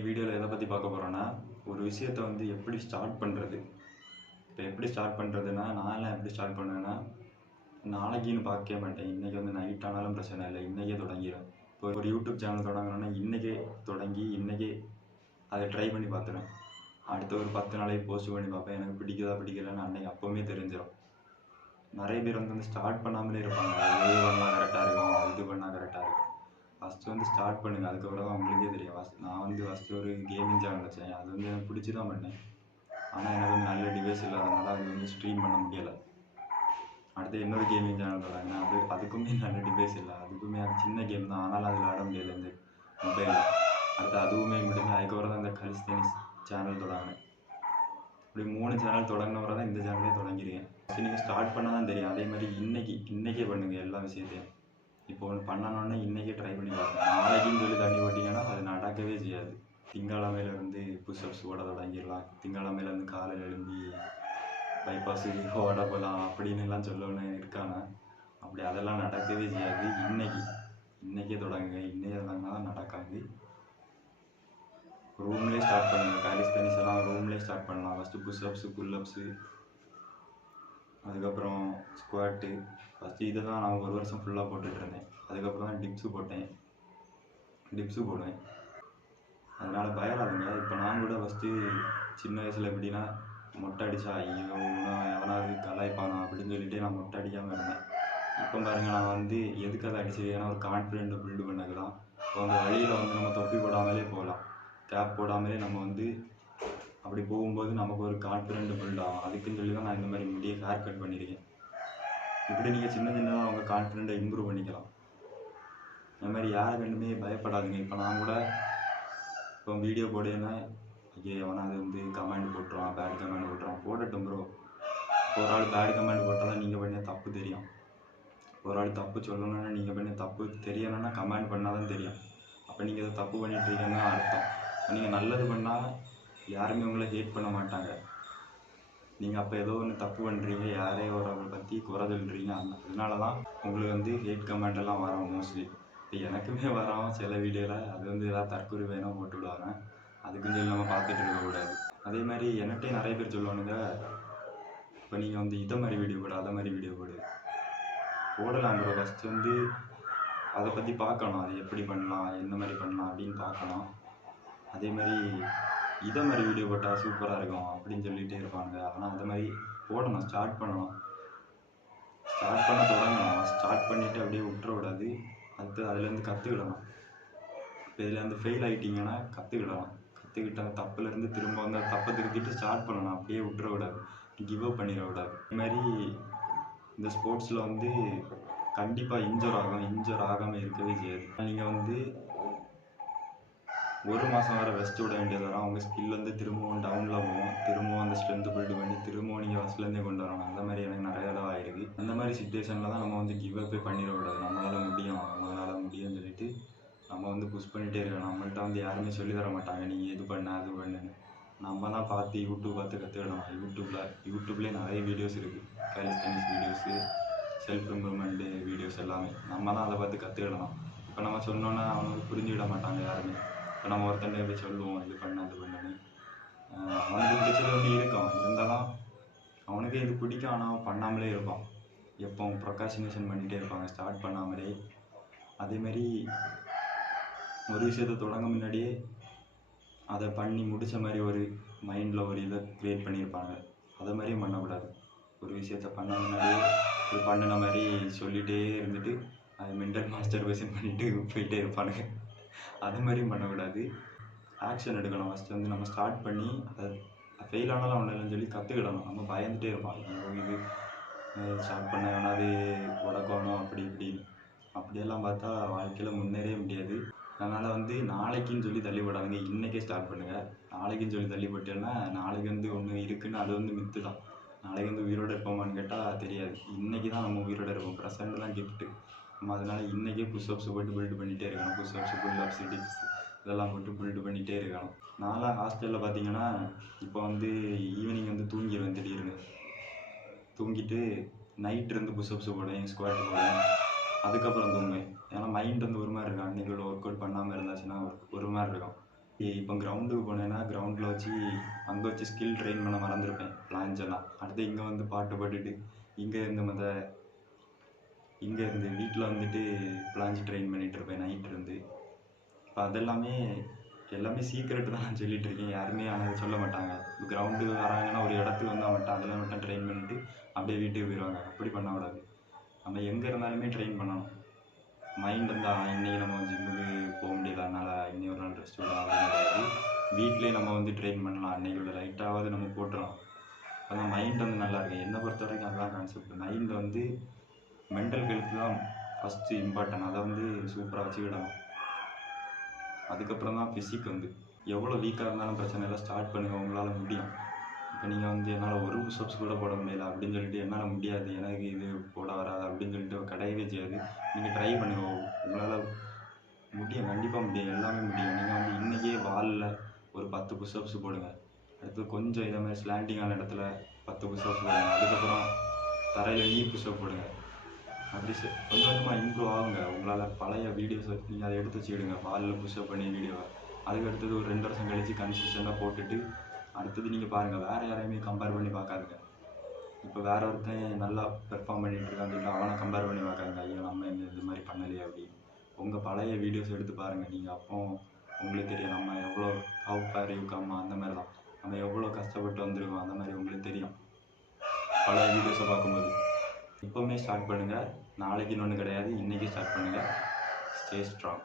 இன்னைக்கு வீடியோவில் எதை பற்றி பார்க்க போகிறோன்னா, ஒரு விஷயத்தை வந்து எப்படி ஸ்டார்ட் பண்ணுறது. இப்போ எப்படி ஸ்டார்ட் பண்ணுறதுன்னா, நான்லாம் எப்படி ஸ்டார்ட் பண்ணுவேன்னா, நாளைக்குன்னு பார்க்கவே மாட்டேன். இன்றைக்கி வந்து நைட் ஆனாலும் பிரச்சனை இல்லை, இன்றைக்கே தொடங்கிடும். இப்போ ஒரு யூடியூப் சேனல் தொடங்கணுன்னா இன்றைக்கே தொடங்கி இன்றைக்கே அதை ட்ரை பண்ணி பார்த்துருவேன். அடுத்த ஒரு 10 நாளைக்கு போஸ்ட் பண்ணி பார்ப்பேன். எனக்கு பிடிக்குதா பிடிக்கலன்னு அன்றைக்கி அப்போவுமே தெரிஞ்சிடும். நிறைய பேர் வந்து ஸ்டார்ட் பண்ணாமலே இருப்பாங்க. இது பண்ணால் கரெக்டாக இருக்கும், இது பண்ணால் கரெக்டாக இருக்கும். ஃபஸ்ட்டு வந்து ஸ்டார்ட் பண்ணுங்கள், அதுக்கப்புறம் தான் உங்களுக்கே தெரியும். நான் வந்து ஃபஸ்ட்டு ஒரு கேமிங் சேனல் வச்சேன். அது வந்து எனக்கு பிடிச்சி தான் பண்ணேன். ஆனால் எனக்கு வந்து நல்ல டிவைஸ் இல்லாதனால அது வந்து ஸ்ட்ரீம் பண்ண முடியலை. அடுத்து இன்னொரு கேமிங் சேனல் தொடங்கினேன். அதுக்குமே நல்ல டிவைஸ் இல்லை. அதுக்குமே அது சின்ன கேம் தான், ஆனால் அதில் ஆட முடியலை இந்த மொபைலில். அடுத்து அதுவுமே முடிஞ்சு அதுக்கப்புறம் தான் இந்த கலிஸ்தெனிக்ஸ் சேனல் தொடங்கினேன். இப்படி 3 சேனல் தொடங்கினவரை தான் இந்த சேனலே தொடங்கியிருக்கேன். ஃபஸ்ட்டு நீங்கள் ஸ்டார்ட் பண்ணால் தான் தெரியும். அதே மாதிரி இன்றைக்கே பண்ணுங்கள் எல்லா விஷயத்தையும். இப்போ ஒன்று பண்ணணுன்னா இன்றைக்கே ட்ரை பண்ணி பாருங்கள். நாளைக்குன்னு சொல்லி தண்ணி போட்டிங்கன்னா அது நடக்கவே செய்யாது. திங்கட்கிழமையிலேருந்து புஷ்அப்ஸ் ஓட தொடங்கிடலாம். திங்கட்கிழமையிலேருந்து காலையில் எழும்பி பைபாஸுக்கு ஓட போகலாம் அப்படின்னுலாம் சொல்லணும்னு இருக்காங்க. அப்படி அதெல்லாம் நடக்கவே செய்யாது. இன்றைக்கே தொடங்குங்க. இன்றைக்கே தொடங்கினா தான் நடக்காது. ரூம்லேயே ஸ்டார்ட் பண்ணுங்கள். காலிஸ்தெனிக்ஸ் எல்லாம் ரூம்லேயே ஸ்டார்ட் பண்ணலாம். ஃபஸ்ட்டு புஷ்அப்ஸு, புல்அப்ஸு, அதுக்கப்புறம் ஸ்குவாட்டு. ஃபஸ்ட்டு இதை தான் நான் 1 வருஷம் ஃபுல்லாக போட்டுட்ருந்தேன். அதுக்கப்புறம் தான் டிப்ஸு போடுவேன். அதனால் பயப்படாதுங்க. இப்போ நான் கூட ஃபஸ்ட்டு சின்ன வயசில் எப்படின்னா மொட்டை அடித்தா ஐயோ இன்னும் எவனாவது கலாய்ப்பானா அப்படின்னு சொல்லிட்டு நான் மொட்டை அடிக்காமல் இருந்தேன். இப்போ பாருங்கள், நான் வந்து எதுக்கு அதை அடிச்சிருக்கேன்னா ஒரு கான்ஃபிடென்ட்டை பில்டு பண்ணது தான். இப்போ அந்த வழியில் வந்து நம்ம தொப்பி போடாமலே போகலாம், கேப் போடாமலே நம்ம வந்து அப்படி போகும்போது நமக்கு ஒரு கான்ஃபிடென்ட் பில்ட் ஆகும். அதுக்குன்னு சொல்லி தான் நான் இந்த மாதிரி முடிய ஹேர் கட் பண்ணியிருக்கேன். இப்படி நீங்கள் சின்னதாக அவங்க கான்ஃபிடென்ட்டை இம்ப்ரூவ் பண்ணிக்கலாம். இந்த மாதிரி யாரை கண்டுமே பயப்படாதுங்க. இப்போ நான் கூட இப்போ வீடியோ போடுன்னா ஐயோ எவனாவது வந்து கமெண்ட் போட்டுருவான், பேட் கமெண்ட் போட்டுருவான். போடட்டும் ப்ரோ. ஒரு ஆள் பேட் கமெண்ட் போட்டால் தான் நீங்கள் பண்ண தப்பு தெரியும். ஒரு ஆள் தப்பு சொல்லணுன்னா நீங்கள் பண்ண தப்பு தெரியணும்னா கமெண்ட் பண்ணால் தான் தெரியும். அப்போ நீங்கள் இதை தப்பு பண்ணிட்டுருக்கீங்கன்னு அர்த்தம். நீங்கள் நல்லது பண்ணால் யாருமே உங்களை ஹேட் பண்ண மாட்டாங்க. நீங்கள் அப்போ ஏதோ ஒன்று தப்பு பண்ணுறீங்க, யாரையோ ஒருவரை பற்றி குறை சொல்கிறீங்க. அதனால தான் உங்களுக்கு வந்து ஹேட் கமெண்ட் எல்லாம் வரும் மோஸ்ட்லி. இப்போ எனக்குமே வரோம் சில வீடியோவில். அது வந்து ஏதாவது தற்கொலை வேணால் போட்டு விடுவாங்க. அதுக்குன்னு சொல்லி நம்ம பார்த்துட்டு இருக்கக்கூடாது. அதே மாதிரி என்கிட்டே நிறைய பேர் சொல்லுவானுங்க, இப்போ நீங்கள் வந்து இதை மாதிரி வீடியோ போடு, அதை மாதிரி வீடியோ போடலாம் ப்ரோ. ஃபஸ்ட்டு வந்து அதை பற்றி பார்க்கணும். அது எப்படி பண்ணலாம், என்ன மாதிரி பண்ணலாம் அப்படின்னு பார்க்கணும். அதே மாதிரி இதை மாதிரி வீடியோ போட்டால் சூப்பராக இருக்கும் அப்படின்னு சொல்லிகிட்டே இருப்பாங்க. ஆனால் அந்த மாதிரி போடணும், ஸ்டார்ட் பண்ணணும். ஸ்டார்ட் பண்ண தொடங்கணும். ஸ்டார்ட் பண்ணிவிட்டு அப்படியே விட்டுறக்கூடாது. அடுத்து அதுலேருந்து கற்றுக்கிடணும். இப்போ இதில் வந்து ஃபெயில் ஆகிட்டிங்கன்னா கற்றுக்கிடலாம். கற்றுக்கிட்ட அந்த தப்புலேருந்து திரும்ப வந்து அந்த தப்பை திருத்திட்டு ஸ்டார்ட் பண்ணணும். அப்படியே விட்டுறக்கூடாது, கிவ் அப் பண்ணிடக்கூடாது. இது மாதிரி இந்த ஸ்போர்ட்ஸில் வந்து கண்டிப்பாக இன்ஜூர் ஆகாமல் இருக்கவே செய்யாது. நீங்கள் வந்து 1 மாதம் வரை ரெஸ்ட் விட வேண்டியது வரும். அவங்க ஸ்கில் வந்து திரும்பவும் டவுனில் போகும். திரும்பவும் அந்த ஸ்ட்ரென்த்து பில்டு பண்ணி திரும்பவும் நீங்கள் ஃபஸ்ட்லேருந்தே கொண்டு வரணும். அந்த மாதிரி எனக்கு நிறைய தடவை ஆகிருக்கு. அந்த மாதிரி சுச்சுவேஷனில் தான் நம்ம வந்து கிவ் அப்பே பண்ணிடக்கூடாது. நம்மளால் முடியும்னு சொல்லிட்டு நம்ம வந்து புஷ் பண்ணிகிட்டே இருக்கணும். நம்மள்கிட்ட வந்து யாருமே சொல்லி தர மாட்டாங்க, நீங்கள் இது பண்ண அது பண்ணுன்னு. நம்ம தான் பார்த்து யூடியூப் பார்த்து கற்றுக்கிடணும். யூடியூப்லேயே நிறைய வீடியோஸ் இருக்குது. காலிஸ்தெனிக்ஸ் வீடியோஸு, செல்ஃப் இம்ப்ரூவ்மெண்ட்டு வீடியோஸ் எல்லாமே. நம்ம தான் அதை பார்த்து கற்றுக்கிடணும். இப்போ நம்ம சொன்னோன்னா அவனுக்கு புரிஞ்சுக்கிட மாட்டாங்க யாருமே. இப்போ நம்ம ஒருத்தன்டே போய் சொல்லுவோம் இது பண்ணு அது பண்ணுன்னு. அவனுக்கு பிடிச்சது வந்து இருக்கும், இருந்தாலும் அவனுக்கு இது பிடிக்கும். ஆனால் பண்ணாமலே இருப்பான். எப்போ ப்ரொக்ராஸ்டினேஷன் பண்ணிகிட்டே இருப்பாங்க, ஸ்டார்ட் பண்ணாமலே. அதேமாரி ஒரு விஷயத்தை தொடங்க முன்னாடியே அதை பண்ணி முடித்த மாதிரி ஒரு மைண்டில் ஒரு இதை க்ரியேட் பண்ணியிருப்பாங்க. அதை மாதிரியும் பண்ணக்கூடாது. ஒரு விஷயத்தை பண்ண முன்னாடியே இது பண்ணின மாதிரி சொல்லிகிட்டே இருந்துட்டு அது மென்டல் மாஸ்டர்பேஷன் பண்ணிவிட்டு போயிட்டே இருப்பானுங்க. அது மாதிரியும் பண்ணக்கூடாது. ஆக்ஷன் எடுக்கணும். ஃபஸ்ட்டு வந்து நம்ம ஸ்டார்ட் பண்ணி அதை ஃபெயில் ஆனாலும் ஒன்றும் இல்லைன்னு சொல்லி கற்றுக்கிடணும். நம்ம பயந்துகிட்டே இருப்போம், இது ஸ்டார்ட் பண்ண வேணாது உடக்கணும் அப்படி இப்படின்னு. அப்படியெல்லாம் பார்த்தா வாழ்க்கையில் முன்னேறவே முடியாது. அதனால் வந்து நாளைக்குன்னு சொல்லி தள்ளி போடாதுங்க, இன்றைக்கே ஸ்டார்ட் பண்ணுங்கள். நாளைக்குன்னு சொல்லி தள்ளி போட்டேன்னா நாளைக்கு வந்து ஒன்று இருக்குதுன்னு அது வந்து மித்து தான். நாளைக்கு வந்து உயிரோடு இருப்போமான்னு கேட்டால் தெரியாது. இன்றைக்கி தான் நம்ம உயிரோடு இருப்போம். ப்ரெசென்ட் தான் கிஃப்ட்டு. நம்ம அதனால் இன்றைக்கே புஷ்அப்ஸ் போட்டு பில்டு பண்ணிகிட்டே இருக்கணும். புஷ்அப்ஸு, புல்அப்ஸு, டிப்ஸ் இதெல்லாம் போட்டு பில்டு பண்ணிகிட்டே இருக்கணும். நான்லாம் ஹாஸ்டலில் பார்த்தீங்கன்னா இப்போ வந்து ஈவினிங் வந்து தூங்கிடுவேன். திடீர்னு தூங்கிட்டு நைட் இருந்து புஷ்அப்ஸ் போடுவேன், ஸ்குவாட் போடுவேன், அதுக்கப்புறம் தூங்குவேன். ஏன்னா மைண்ட் வந்து ஒரு மாதிரி இருக்கும். அன்றைக்கி ஒர்க் அவுட் பண்ணாமல் இருந்தாச்சுன்னா ஒரு மாதிரி இருக்கும். இப்போ கிரவுண்டுக்கு போனேன்னா கிரவுண்டில் வச்சு அங்கே வச்சு ஸ்கில் ட்ரெயின் பண்ண மறந்துருப்பேன் பிளான்ஸ் எல்லாம். அடுத்து இங்கே வந்து பாட்டு பாட்டுட்டு இங்கே இருந்து வீட்டில் வந்துட்டு பிளான்ஸ் ட்ரெயின் பண்ணிகிட்டு இருப்பேன் நைட் இருந்து. இப்போ அதெல்லாமே எல்லாமே சீக்ரெட்டு தான் நான் சொல்லிகிட்டு இருக்கேன். யாருமே ஆனால் சொல்ல மாட்டாங்க. இப்போ கிரவுண்டுக்கு வராங்கன்னா ஒரு இடத்துக்கு வந்தால் மட்டும் அதில் மட்டும் ட்ரெயின் பண்ணிவிட்டு அப்படியே வீட்டுக்கு போயிடுவாங்க. அப்படி பண்ணக்கூடாது. நம்ம எங்கே இருந்தாலுமே ட்ரெயின் பண்ணணும். மைண்ட் வந்து இன்றைக்கி நம்ம ஜிம்முக்கு போக முடியல, அதனால் இன்னும் ஒரு நாள் ரெஸ்ட் விடலாம் அப்படின்னு கிடையாது. வீட்டிலே நம்ம வந்து ட்ரெயின் பண்ணலாம். அன்றைக்கி உள்ள லைட்டாவது நம்ம போட்டுறோம். அப்போ தான் மைண்ட் வந்து நல்லாயிருக்கு. என்னை பொறுத்த வரைக்கும் அதுதான் கான்செப்ட். மைண்ட் வந்து மென்டல் ஹெல்த் தான் ஃபஸ்ட்டு இம்பார்ட்டன்ட். அதை வந்து சூப்பராக வச்சுக்கிடணும். அதுக்கப்புறம் தான் ஃபிசிக் வந்து எவ்வளோ வீக்காக இருந்தாலும் பிரச்சனை இல்லை, ஸ்டார்ட் பண்ணுங்கள், உங்களால் முடியும். இப்போ நீங்கள் வந்து என்னால் ஒரு புஷ்அப்ஸ் கூட போட முடியல அப்படின்னு சொல்லிட்டு என்னால் முடியாது, எனக்கு இது போட வராது அப்படின்னு சொல்லிட்டு கிடையவே செய்யாது. நீங்கள் ட்ரை பண்ணுங்கள், உங்களால் முடியும், கண்டிப்பாக முடியும், எல்லாமே முடியும். நீங்கள் வந்து இன்றைக்கே வாலில் ஒரு 10 புஷ்அப்ஸ் போடுங்க. அடுத்து கொஞ்சம் இதே மாதிரி ஸ்லாண்டிங்கான இடத்துல 10 புஷ்அப்ஸ் போடுங்க. அதுக்கப்புறம் தரையில் நீ புஷ்அப் போடுங்க. அப்படி கொஞ்சம் கொஞ்சமாக இம்ப்ரூவ் ஆகுங்க. உங்களால் பழைய வீடியோஸை நீங்கள் அதை எடுத்து வச்சுக்கிடுங்க, வாலில் புஷ்அப் பண்ணி வீடியோவை. அதுக்கு அடுத்தது ஒரு 2 வருஷம் கழித்து கன்சிஸ்டண்ட்டாக போட்டுட்டு அடுத்தது நீங்கள் பாருங்கள். வேறு யாரையுமே கம்பேர் பண்ணி பார்க்காதுங்க. இப்போ வேற ஒருத்தன் நல்லா பெர்ஃபார்ம் பண்ணிகிட்டு இருக்கான்னு சொல்லிட்டு அவனை கம்பேர் பண்ணி பார்க்காதுங்க. ஐயோ நம்ம இது மாதிரி பண்ணலையே அப்படின்னு. உங்கள் பழைய வீடியோஸ் எடுத்து பாருங்கள். நீங்கள் அப்போ உங்களுக்கு தெரியும் நம்ம எவ்வளோ ஹவ் ஃபேர் யூ கம், அந்த மாதிரி தான் நம்ம எவ்வளோ கஷ்டப்பட்டு வந்துருக்கோம். அந்த மாதிரி உங்களுக்கு தெரியும் பழைய வீடியோஸை பார்க்கும்போது. இப்போவுமே ஸ்டார்ட் பண்ணுங்கள். நாளைக்கு இன்னொன்று கிடையாது, இன்றைக்கி ஸ்டார்ட் பண்ணுங்கள். Stay strong.